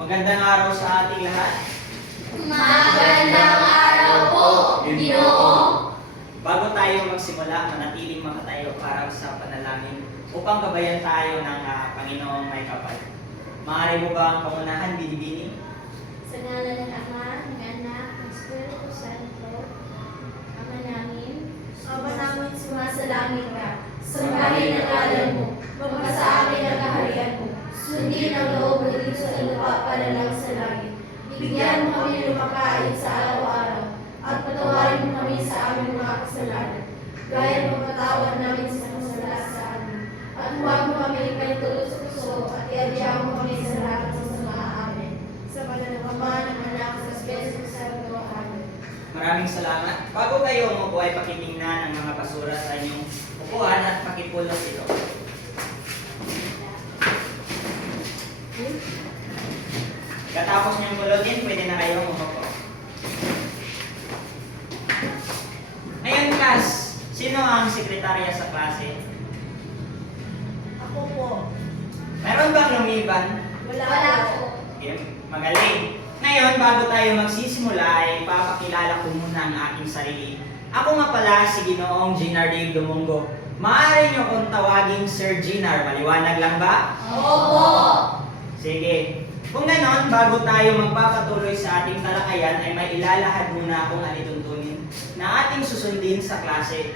Magandang araw sa ating lahat. Magandang araw po, Ginoo. Bago tayo magsimula, manatiling makatayo para sa panalangin upang gabayan tayo ng ah, Panginoong may kapal. Maaari mo ba ang pangunahan, Binibini? Sa ngalan ng Ama, ng Anak, ng Espiritu Santo, Ama namin, Ama namin sumasalangit ka, sambahin ang ngalan mo, magpasa amin ang sundin ang loob mo dito sa lupa para lang sa langit. Bigyan mo kami ng makain sa araw-araw, at patawarin mo kami sa aming mga kasalanan, gaya ng patawad namin sa kasalanan sa amin. At huwag mo kami ipahintulot sa puso, at iadya mo kami sa lahat ng sama. Amen. Sa pangalan ng Anak, sa Espiritu Santo. Amen. Maraming salamat. Bago kayo umupo ay pakitingnan ang mga basura sa inyong upuan at pakipulot ito. Katapos niyong pulutin, pwede na kayong umupo. Ngayon, Kas, sino ang sekretarya sa klase? Ako po. Meron bang lumiban? Wala, Wala po. Okay, magaling. Ngayon, bago tayo magsisimula, ay papakilala ko muna ang aking sarili. Ako nga pala si Ginoong Ginardine Dumungo. Maaari niyo kong tawaging Sir Ginar. Maliwanag lang ba? Opo. Sige. Kung ganon, bago tayo magpapatuloy sa ating talakayan, ay may ilalahad muna akong alituntunin na ating susundin sa klase.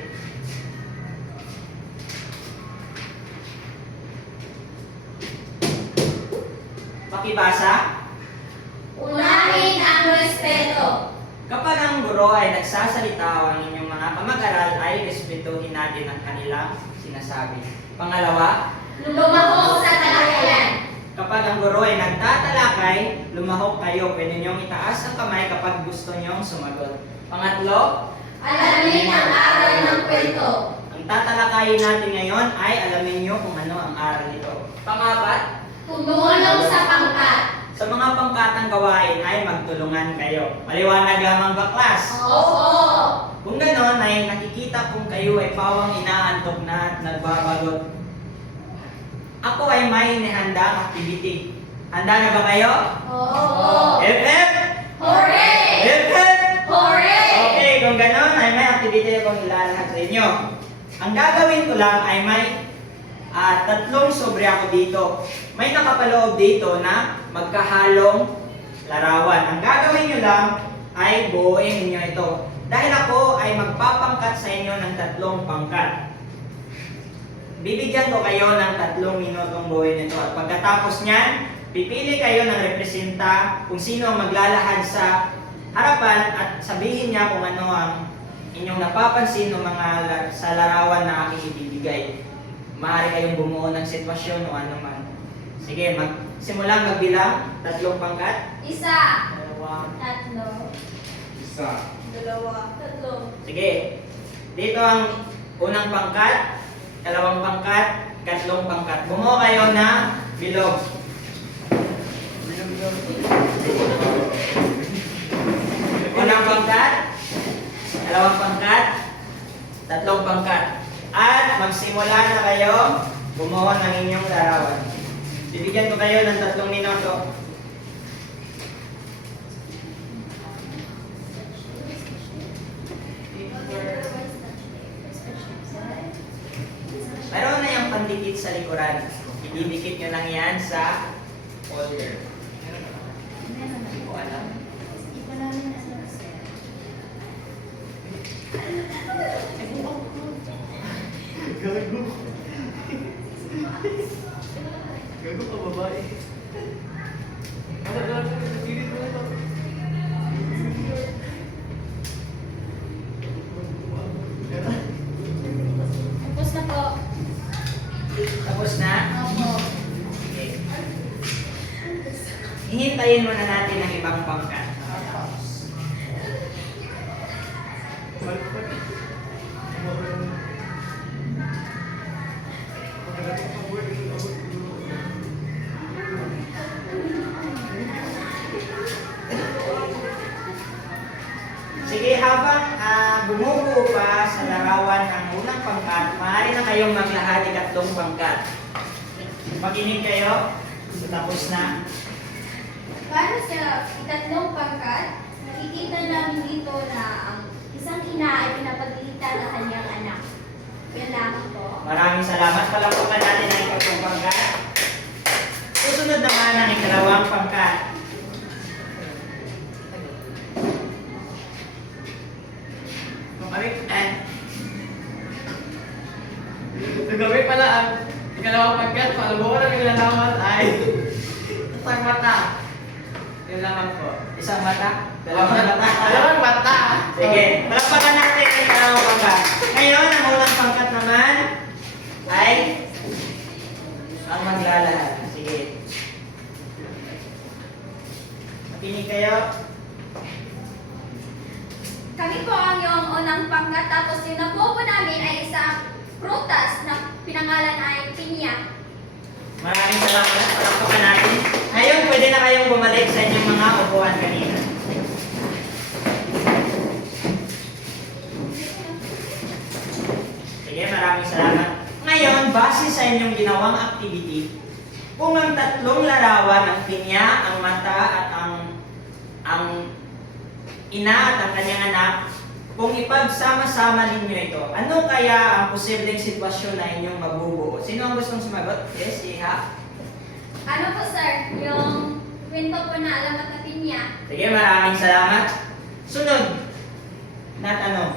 Pakibasa. Unahin ang respeto. Kapag ang guro ay nagsasalita o ang inyong mga kamag-aral ay respetuhin natin ang kanilang sinasabi. Pangalawa, Lumahok sa talakayan. Kapag ang guro ay nagtatalakay, lumahok kayo. Pwede niyong itaas ang kamay kapag gusto niyong sumagot. Pangatlo, Alamin ang aral ng kwento. ang tatalakayin natin ngayon ay alamin niyo kung ano ang aral nito. Pangapat, Tumulong sa pangkat. sa mga pangkatang gawain ay magtulungan kayo. Maliwanag lamang ba, class? Opo. Kung ganon ay nakikita kong kayo ay pawang inaantok na at nagbabagot. Ako ay may inihandang activity. Handa na ba kayo? Opo. FF! Hooray! FF! Hooray! Okay, kung ganon ay may activity akong ilalahad sa inyo. Ang gagawin ko lang ay may ah, tatlong sobre ako dito. May nakapaloob dito na magkahalong larawan. Ang gagawin nyo lang ay buuin ninyo ito. Dahil ako ay magpapangkat sa inyo ng tatlong pangkat. Bibigyan ko kayo ng tatlong minutong buuin ito. At pagkatapos niyan, pipili kayo ng representa kung sino ang maglalahad sa harapan at sabihin niya kung ano ang inyong napapansin o mga sa larawan na aking ibibigay. Maaari kayong bumuo ng sitwasyon o ano man. Sige, magsimulang magbilang. Tatlong pangkat. Isa. Dalawa. Tatlo. Isa. Dalawa. Tatlo. Sige. Dito ang unang pangkat, dalawang pangkat, tatlong pangkat. Bumuo kayo na bilog. Unang pangkat, dalawang pangkat, tatlong pangkat. At magsimula na kayo bumuo ng inyong larawan. Bibigyan ko kayo ng tatlong minuto. Meron na yung pandikit sa likuran. Ididikit nyo lang yan sa folder. Hindi ko alam. Gago. Gago ka babae. Ano na pilit mo ito? Tapos na po. Tapos na? Opo. Hihintayin muna natin ang ibang pangkat. Ikalawang pagkat, paalabaw na nilalaman ay isang mata. Yun lamang po. isang mata. Dalawang mata. Dalawang mata. Sige, palakpakan natin ang ikalawang pangkat. Ngayon, ang unang pangkat naman ay ang maglalahad. Sige. Makinig kayo. Kami po ang yung unang pangkat tapos yung po namin ay isang prutas na pinangalan ay pinya. Maraming salamat. Palakpakan natin. Ngayon, pwede na kayong bumalik sa inyong mga upuan kanina. Sige, maraming salamat. Ngayon, base sa inyong ginawang activity, kung ang tatlong larawan ng pinya, ang mata at ang ang ina at ang kanyang anak, kung ipagsama-sama ninyo ito, ano kaya ang posibleng sitwasyon na inyong mabubuo? Sino ang gustong sumagot? Yes, Iha. Ano po sir? Yung kwento po na alamat na pinya. Sige, maraming salamat. Sunod na tanong.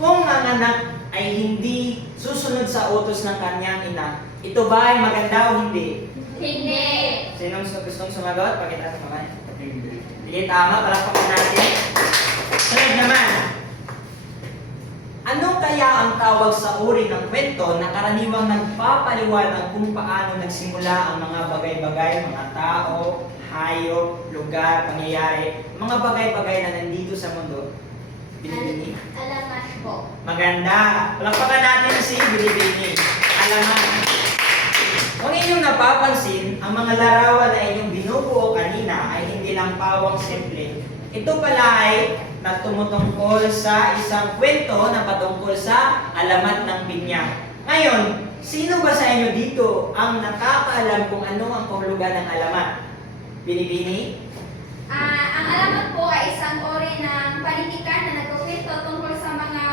Kung ang anak ay hindi susunod sa utos ng kanyang ina, ito ba ay maganda o hindi? Hindi. Sinong su- gustong sumagot? Pakita sa kamay. Hindi. Sige, tama. Palakpakan natin. Sunod naman. Ano kaya ang tawag sa uri ng kwento na karaniwang nagpapaliwanag kung paano nagsimula ang mga bagay-bagay, mga tao, hayop, lugar, pangyayari, mga bagay-bagay na nandito sa mundo? Binibini. Alamat po. Maganda. Palakpakan natin si Binibini. Alaman. Kung inyong napapansin, ang mga larawan na inyong binubuo kanina ay hindi lang pawang simple. Ito pala ay na tumutungkol sa isang kwento na patungkol sa alamat ng pinya. Ngayon, sino ba sa inyo dito ang nakakaalam kung ano ang kahulugan ng alamat? Binibini? Ah, ang alamat po ay isang uri ng panitikan na nagkukwento tungkol sa mga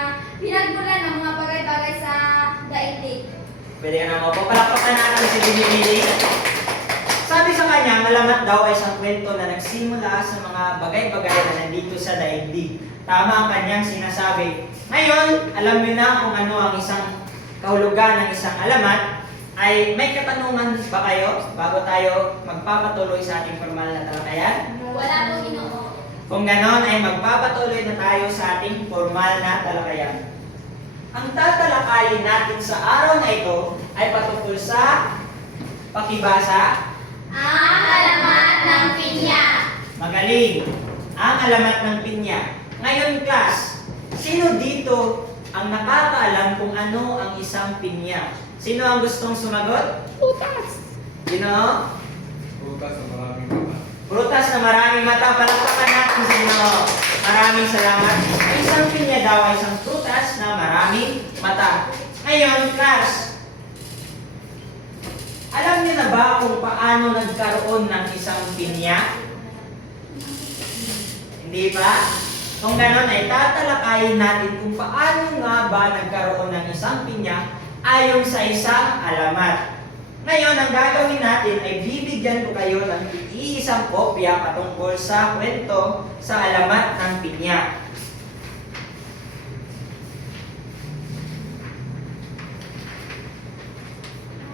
pinagmulan ng mga bagay-bagay sa daigdig. Pwede ka na mo Palakpakan natin si Binibini. Sabi sa kanya, ang alamat daw ay isang kwento na nagsimula sa mga bagay-bagay na nandito sa daigdig. Tama ang kanyang sinasabi. Ngayon, alam niyo na kung ano ang isang kahulugan ng isang alamat, ay may katanungan ba kayo bago tayo magpapatuloy sa ating formal na talakayan? Wala po ginoo. Kung ganon ay magpapatuloy na tayo sa ating formal na talakayan. Ang tatalakayin natin sa araw na ito ay patungkol sa pakibasa, Ang alamat ng pinya. magaling, ang alamat ng pinya. Ngayon class, sino dito ang nakakaalam kung ano ang isang pinya? Sino ang gustong sumagot? Putas. Sino? Bukas na maraming mata. Prutas na maraming mata, palakpakan natin sa inyo. Maraming salamat. Ang isang pinya daw ay isang prutas na maraming mata. Ngayon, class, alam niyo na ba kung paano nagkaroon ng isang pinya? Hindi ba? Kung ganon ay tatalakayin natin kung paano nga ba nagkaroon ng isang pinya ayon sa isang alamat. Ngayon, ang gagawin natin ay bibigyan ko kayo ng iisang kopya patungkol sa kwento sa alamat ng pinya.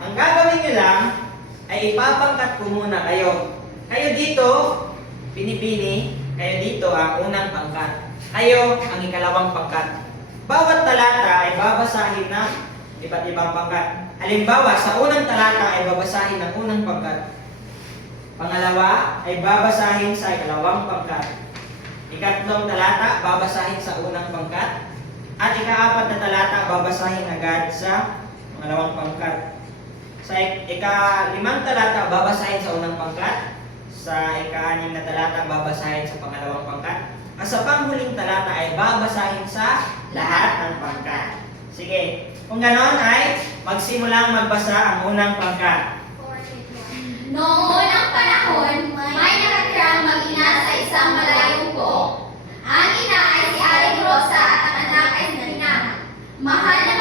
Ang gagawin nyo lang ay ipapangkat ko muna kayo. Kayo dito, pinipini, kayo dito ang unang pangkat. Kayo ang ikalawang pangkat. Bawat talata ay babasahin ng iba't ibang pangkat. Halimbawa, sa unang talata ay babasahin ng unang pangkat. Pangalawa ay babasahin sa ikalawang pangkat. Ikatlong talata, babasahin sa unang pangkat. At ikaapat na talata, babasahin agad sa pangalawang pangkat. Sa ika-limang talata, babasahin sa unang pangkat. Sa ika-anim na talata, babasahin sa pangalawang pangkat. At sa panghuling talata ay babasahin sa lahat ng pangkat. Sige, kung ganon ay magsimulang magbasa ang unang pangkat. Noong unang panahon, may nakatirang mag-ina sa isang malayong po. Ang ina ay si Aling Rosa at ang anak ay si Mahal na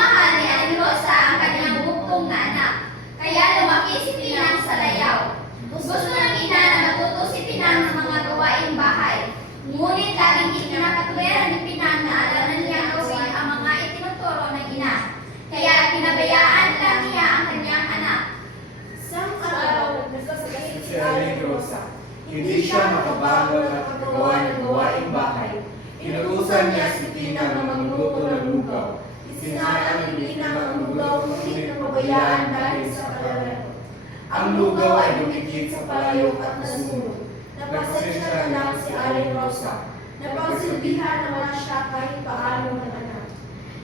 Hindi siya makabangon at kagawa ng gawaing bahay. Inutusan niya si Pinang na magluto ng lugaw. Isinarang ni Pinang ang lugaw ngunit napabayaan dahil sa kalalaro. Ang lugaw ay dumikit sa palayok at nasunog. Napasensya na lang si Aling Rosa. Napagsilbihan na wala siya kahit paano ng anak.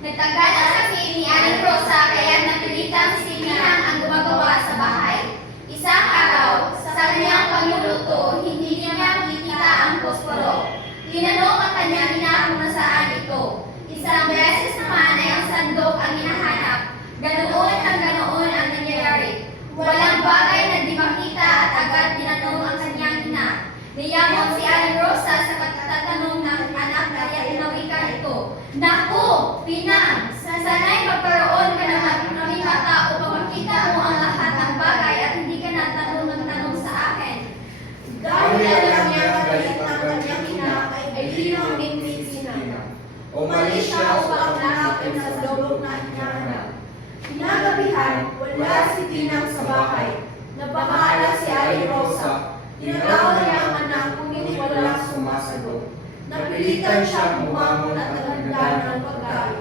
Nagtagal ang sakit ni Aling Rosa kaya napilitan si Pinang ang gumagawa sa bahay. Isang araw, sa kanyang pagluluto, hindi niya makikita ang posporo. Tinanong ang kanyang ina kung nasaan ito. Isang beses naman ay ang sandok ang hinahanap. Ganoon ang ganoon ang nangyayari. Walang bagay na di makita at agad tinanong ang kanyang ina. Niyamot si Aling Rosa sa katatanong ng anak kaya tinawikan ito. Naku, Pinang, sana'y magkaroon ka ng maraming mata upang makita mo ang lahat ng bagay at hindi ka natanong ng tanong sa akin. Dahil alam niya ang galit ng kanyang ina ay bilang ningning si Nana. Umalis siya hanapin sa loob na hinahanap. Kinagabihan, wala si Pinang sa bahay. Napakaala si Ari Rosa. Tinatawag niya ang anak ngunit wala sumasagot. Napilitan siya bumangon at naghanda ng pagkain.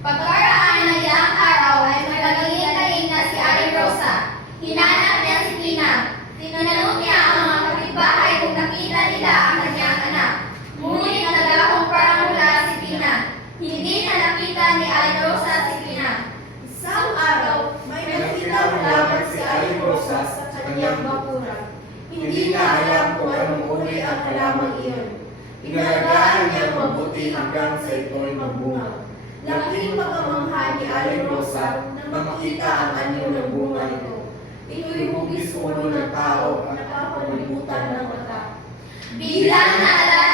Pagkaraan ng ilang araw ay magagayin na si Ari Rosa. Hinanap niya si Pinang. Tinanong kanyang bakuran. Hindi niya alam kung anong uri ang halamang iyon. Inalagaan niya mabuti hanggang sa ito'y magbunga. Laking pagkamangha ni Ari Rosa na makita ang anyo ng bunga nito. Ito'y hugis ulo ng tao at nakapalimutan ng mata. Biglang naalala ni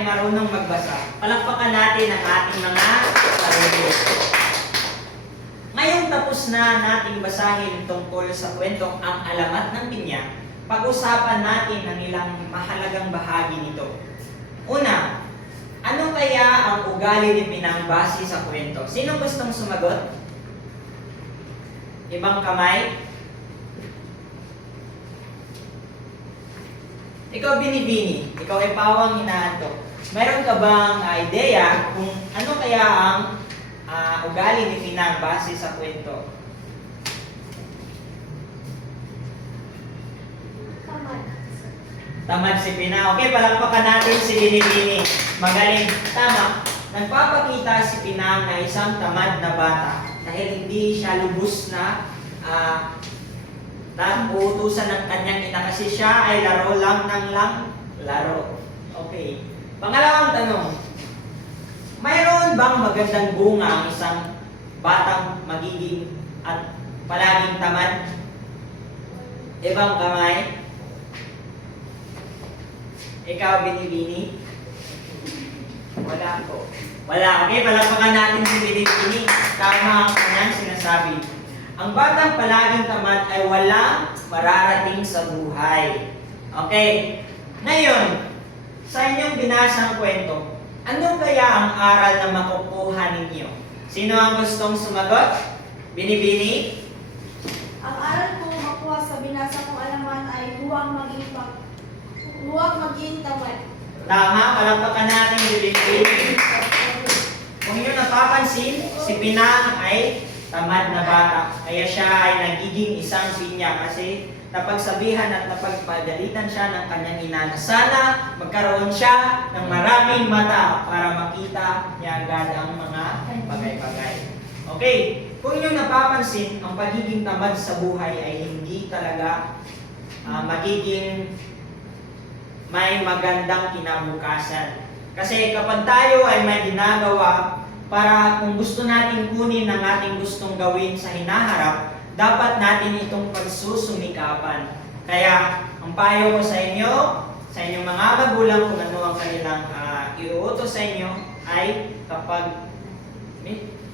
ay marunong magbasa. Palakpakan natin ang ating mga sarili. Ngayong tapos na nating basahin tungkol sa kwentong ang alamat ng pinya, pag-usapan natin ang ilang mahalagang bahagi nito. Una, ano kaya ang ugali ni Pinang base sa kwento? Sino gustong sumagot? Ibang kamay? Ikaw binibini, ikaw ay pawang hinahanto. Meron ka bang ah, ideya kung ano kaya ang ah, ugali ni Pinang base sa kwento? Tamad si Pina. Okay, palakpakan natin si Binibini. Magaling. Tama. Nagpapakita si Pinang na isang tamad na bata dahil hindi siya lubos na ah, na uutusan ng kanyang ina kasi siya ay laro lang ng lang laro. Okay. Pangalawang tanong. Mayroon bang magandang bunga ang isang batang magiging at palaging tamad? Ibang kamay? Ikaw, Binibini? Wala po. Wala. Okay, palakpakan natin si Binibini. Tama ang kanyang sinasabi. Ang batang palaging tamad ay walang mararating sa buhay. Okay. Ngayon, sa inyong binasang kwento, ano kaya ang aral na makukuha ninyo? Sino ang gustong sumagot? Binibini? Ang aral ko makuha sa binasa kong alaman ay huwag maging pag huwag maging tamad. Tama, palakpakan natin Binibini. Kung inyo napapansin, si Pinang ay tamad na bata. Kaya siya ay nagiging isang pinya kasi napagsabihan at napagpadalitan siya ng kanyang ina na sana magkaroon siya ng maraming mata para makita niya agad ang mga bagay-bagay. Okay, kung inyo napapansin, ang pagiging tamad sa buhay ay hindi talaga ah, magiging may magandang kinabukasan. Kasi kapag tayo ay may ginagawa para kung gusto natin kunin ang ating gustong gawin sa hinaharap, dapat natin itong pagsusumikapan. Kaya, ang payo ko sa inyo, sa inyong mga magulang kung ano ang kanilang ah, iuutos sa inyo ay kapag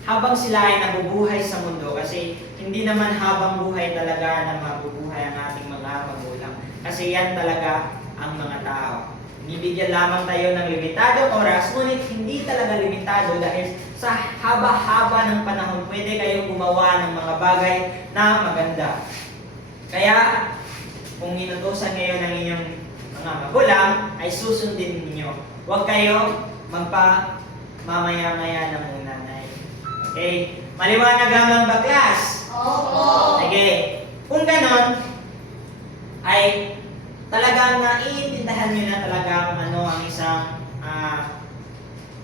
habang sila ay nabubuhay sa mundo kasi hindi naman habang buhay talaga na mabubuhay ang ating mga magulang. Kasi yan talaga ang mga tao. Bibigyan lamang tayo ng limitadong oras, ngunit hindi talaga limitado dahil sa haba-haba ng panahon, pwede kayong gumawa ng mga bagay na maganda. Kaya, kung inutusan ngayon ng inyong mga magulang, ay susundin ninyo. Huwag kayo magpa mamaya-maya na muna. Nay. Okay? Maliwanag ang ba, class? Opo. Sige. Kung ganon, ay talagang naiintindihan nyo na talaga kung ano ang isang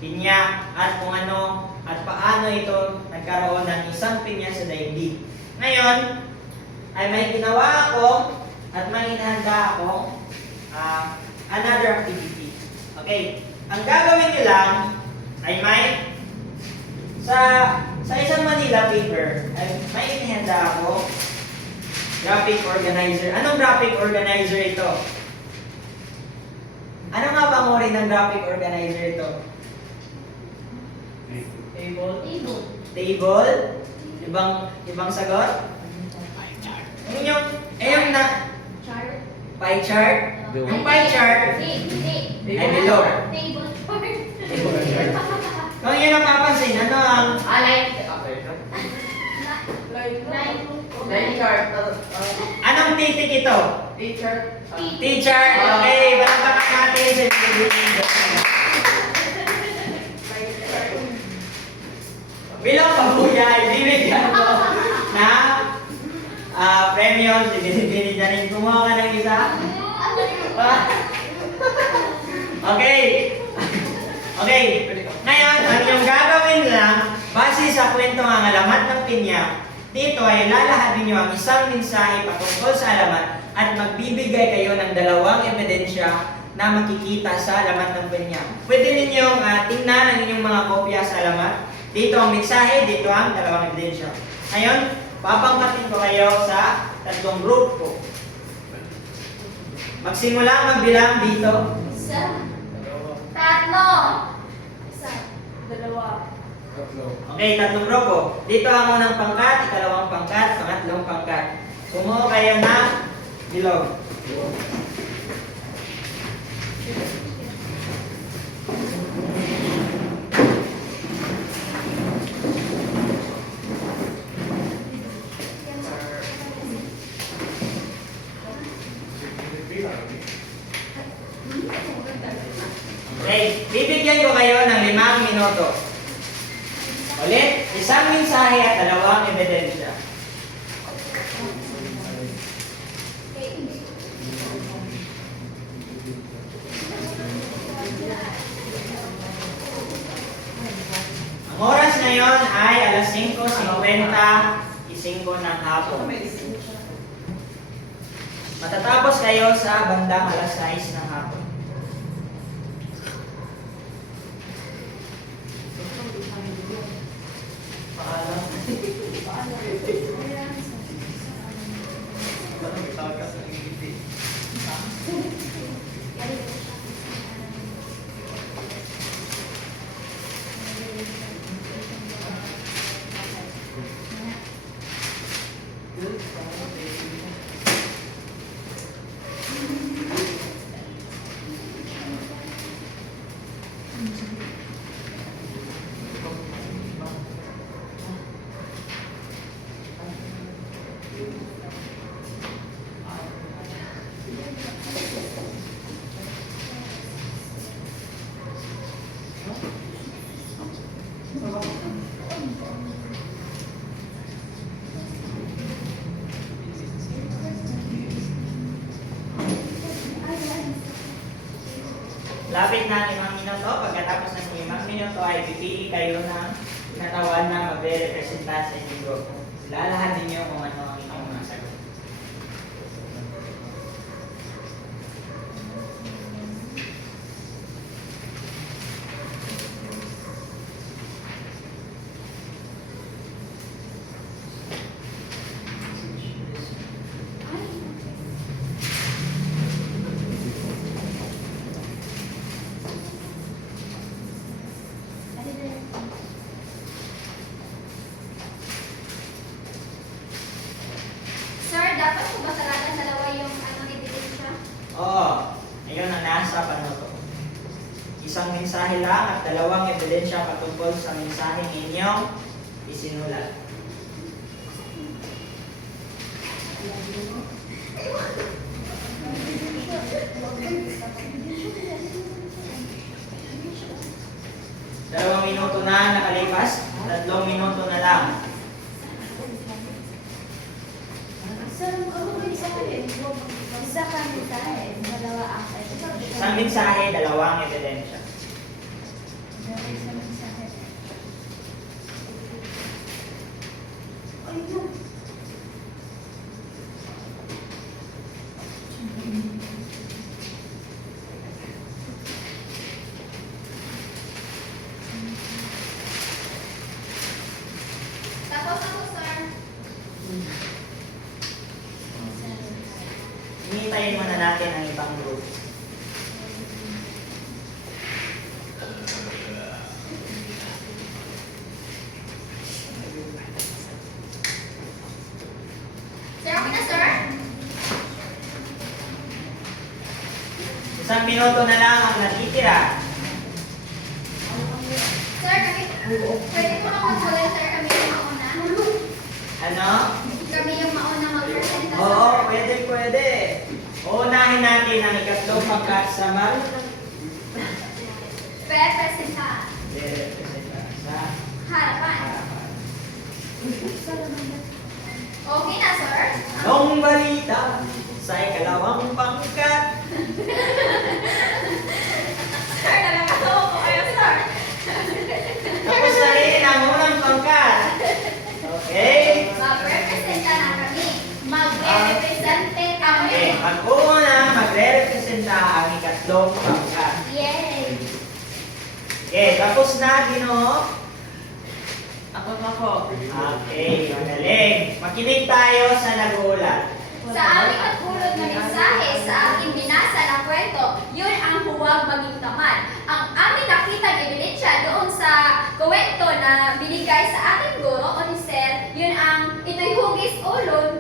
pinya at kung ano at paano ito nagkaroon ng isang pinya sa daigdig. Ngayon, ay may ginawa ako at may inahanda ako ah, another activity. Okay, ang gagawin nyo lang ay may sa sa isang Manila paper ay may inihanda ako graphic organizer. Anong graphic organizer ito? Ano nga bang uri ng graphic organizer ito? Table. Table. Table? Ibang ibang sagot? Yung yung eh, yung na Chart. pie chart? Yung pie chart, ay below. Table chart. Kung yun ang papansin, ano ang Ah, line. Okay. Line. Line Uh, anong titik ito? T-chart. Uh, T. Teacher, okay, palakpakan natin sa video. Bilang pabuyay, bibigyan ko na ah premyo, binigyan kumuha ka ng isa. okay. Okay. Ngayon, ang yung gagawin lang, base sa kwento ng alamat ng pinya, dito ay lalahatin nyo ang isang mensahe patungkol sa alamat at magbibigay kayo ng dalawang ebidensya na makikita sa alamat ng pinya. Pwede ninyong ah, tingnan ang inyong mga kopya sa alamat. Dito ang mensahe, dito ang dalawang ebidensya. Ngayon, papangkatin ko kayo sa tatlong group ko. Magsimula magbilang dito. Isa. Tatlo. Isa. Dalawa. Okay, tatlong grupo. Dito ang unang pangkat, ikalawang pangkat, pangatlong pangkat. Kumuha kayo ng bilog. Okay, bibigyan ko kayo ng limang minuto. Ulit, isang mensahe at dalawang ebidensya. Ang oras ngayon ay alas 5.50, isingko ng hapon. Matatapos kayo sa bandang alas 6 ng Lapit na Isa ka mensahe, dalawa ang Isang mensahe, dalawang ebidensya. Tapos ako, sir. Hintayin muna natin ang ibang group. Sir, okay na, sir? Isang minuto na lang ang natitira. Sir, kami, pwede ko lang magsulat, sir. Kami yung mauna. Ano? Kami yung mauna mag-presenta. Oo, pwede, pwede. Uunahin natin ang ikatlong pagkat sa mag... Pre-presenta. sa Harapan. Okay na, sir? Nung balita sa ikalawang pangkat, Sir, nakakatawa po kayo, sir. tapos na rin ang unang pangkat. Okay? Mag-representa na kami. Mag-represente kami. Okay, mag-una, magre-representa ang ikatlong pangkat. Yay! Okay, tapos na, Ginoo. Ako na po. Okay, magaling. Makinig tayo sa nag-uulat. Sa aming nagulot na mensahe sa aking binasa na kwento, yun ang huwag maging tamad. Ang aming nakita ebidensya doon sa kwento na binigay sa ating guro o ni Sir, yun ang ito'y hugis ulo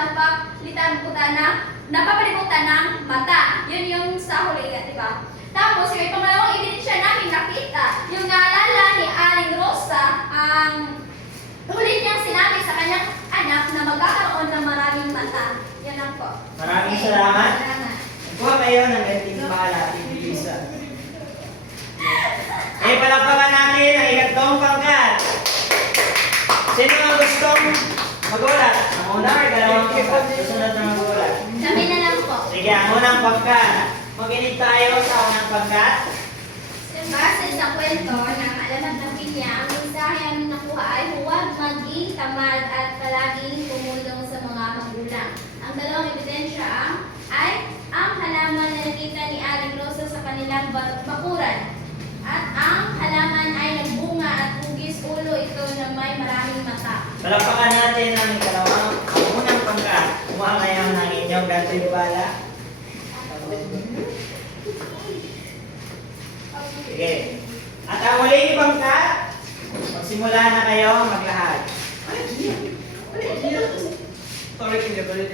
ng napapalitan puta ng napapalibutan ng mata. Yun yung sa huli, di ba? Tapos, yung pangalawang ebidensya namin nakita, yung naalala ni Aling Rosa, ang Huli niyang sinabi sa kanyang anak na magkakaroon ng maraming mata. Yan lang po. Maraming Okay. salamat. Kuha kayo ng gantimpala, Tibilisa. Eh, palakpakan natin ang ikatlong pangkat. Sino ang gustong magulat? Ang una or dalawang pangkat? Susunod na magulat. Kami na lang po. Sige, ang unang pangkat. Makinig tayo sa unang pangkat. Base sa kwento ng alamat ng pinya, ang mensahe namin nakuha ay huwag maging tamad at palaging tumulong sa mga magulang. Ang dalawang ebidensya ay ang halaman na nakita ni Aling Rosa sa kanilang ba- bakuran. At ang halaman ay nagbunga at ulo ito na may maraming mata. Palakpakan natin ang ikalawang, ang unang pangkat. Kumuha kayo ng inyong gantimpala. Sige. At ang huling pangkat, magsimula na kayo maglahat. Sorry, hindi ko rin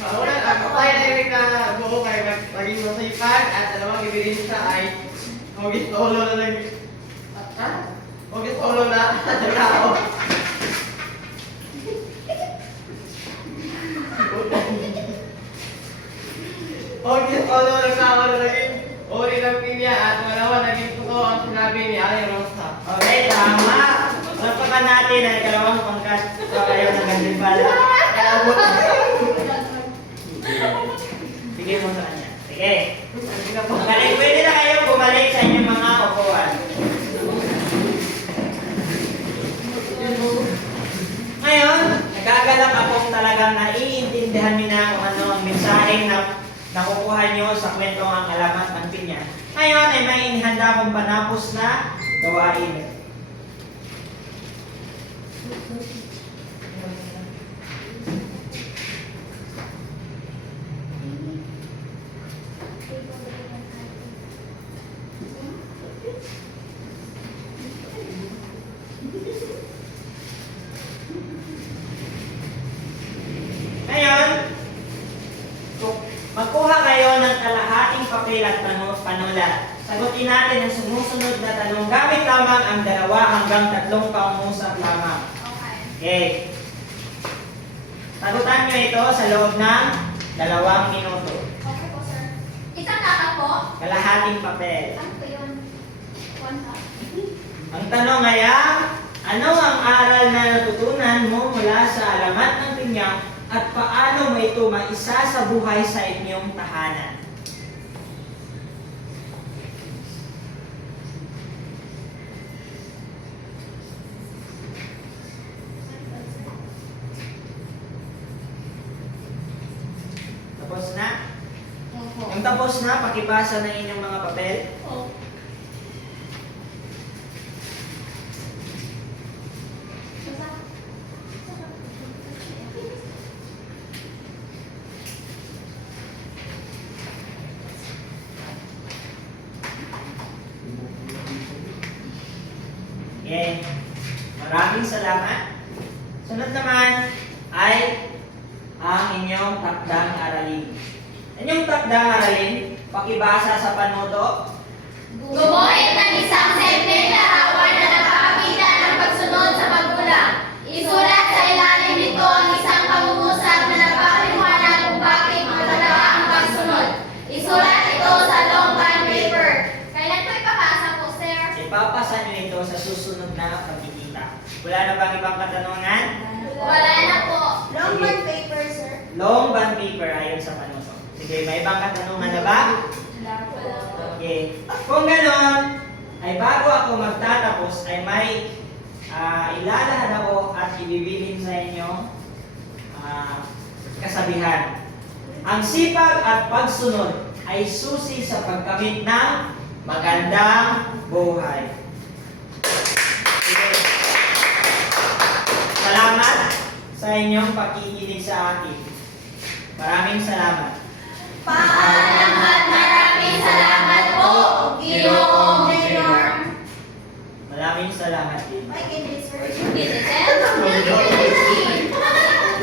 Sa una, ako tayo na yung na buo kayo maging masipag at dalawang ebidensya ay hugis ulo na lang. Ah? Hugis ulo na ng tao. Hugis ulo ng tao na naging uri ng pinya at wala naging totoo ang sinabi ni Ali Rosa. Okay, tama. Palakpakan natin ang ikalawang pangkat. Kumuha kayo ng gantimpala. Sige mo sa kanya. Sige. Bumalik, pwede na kayo bumalik sa inyong mga upuan. Ngayon, nagagalak akong talagang naiintindihan niyo na kung ano ang mensahe na nakukuha niyo sa kwentong ang alamat ng pinya. Ngayon ay may inihanda akong panapos na gawain. Ngayon, kung magkuha kayo papel at panu- panulat. Sagutin natin ang sumusunod na tanong gamit lamang ang dalawa hanggang tatlong pangungusap lamang. Okay. Sagutan nyo ito sa loob ng dalawang minuto. Okay po, sir. Isang lata po. Kalahating papel. Ano po yun? One cup. Ang tanong ay, ano ang aral na natutunan mo mula sa alamat ng pinya at paano mo ito maisa sa buhay sa inyong tahanan? Tapos na? Yung tapos na, pakibasa ng inyong mga papel. Opo. Okay. Maraming salamat. Sunod naman ay ang inyong takdang aralin. Inyong takdang aralin, pakibasa sa panuto. Gumuhit ng isang simpleng larawan na nagpapakita ng pagsunod sa magulang. Isulat sa ilalim nito ang isang pangungusap na nagpapaliwanag kung bakit mahalaga ang pagsunod. Isulat ito sa long bond paper. Kailan ko ipapasa po, sir? Ipapasa nyo ito sa susunod na pagkikita. Wala na bang ibang katanungan? Wala na po. Long bond paper, sir. Long bond paper ayon sa panuto. Sige, may ibang katanungan na ba? Wala po. Okay. Kung ganon, ay bago ako magtatapos ay may ah, ilalahad ako at ibibilin sa inyo ah, kasabihan. Ang sipag at pagsunod ay susi sa pagkamit ng magandang buhay. sa inyong pagkikinig sa akin. Maraming salamat. Paalam at maraming salamat po, Ginoong Mayor. Maraming salamat din. My goodness, for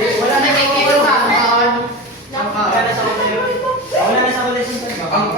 Wala na kayo. Wala na sa ulit. Wala na sa ulit.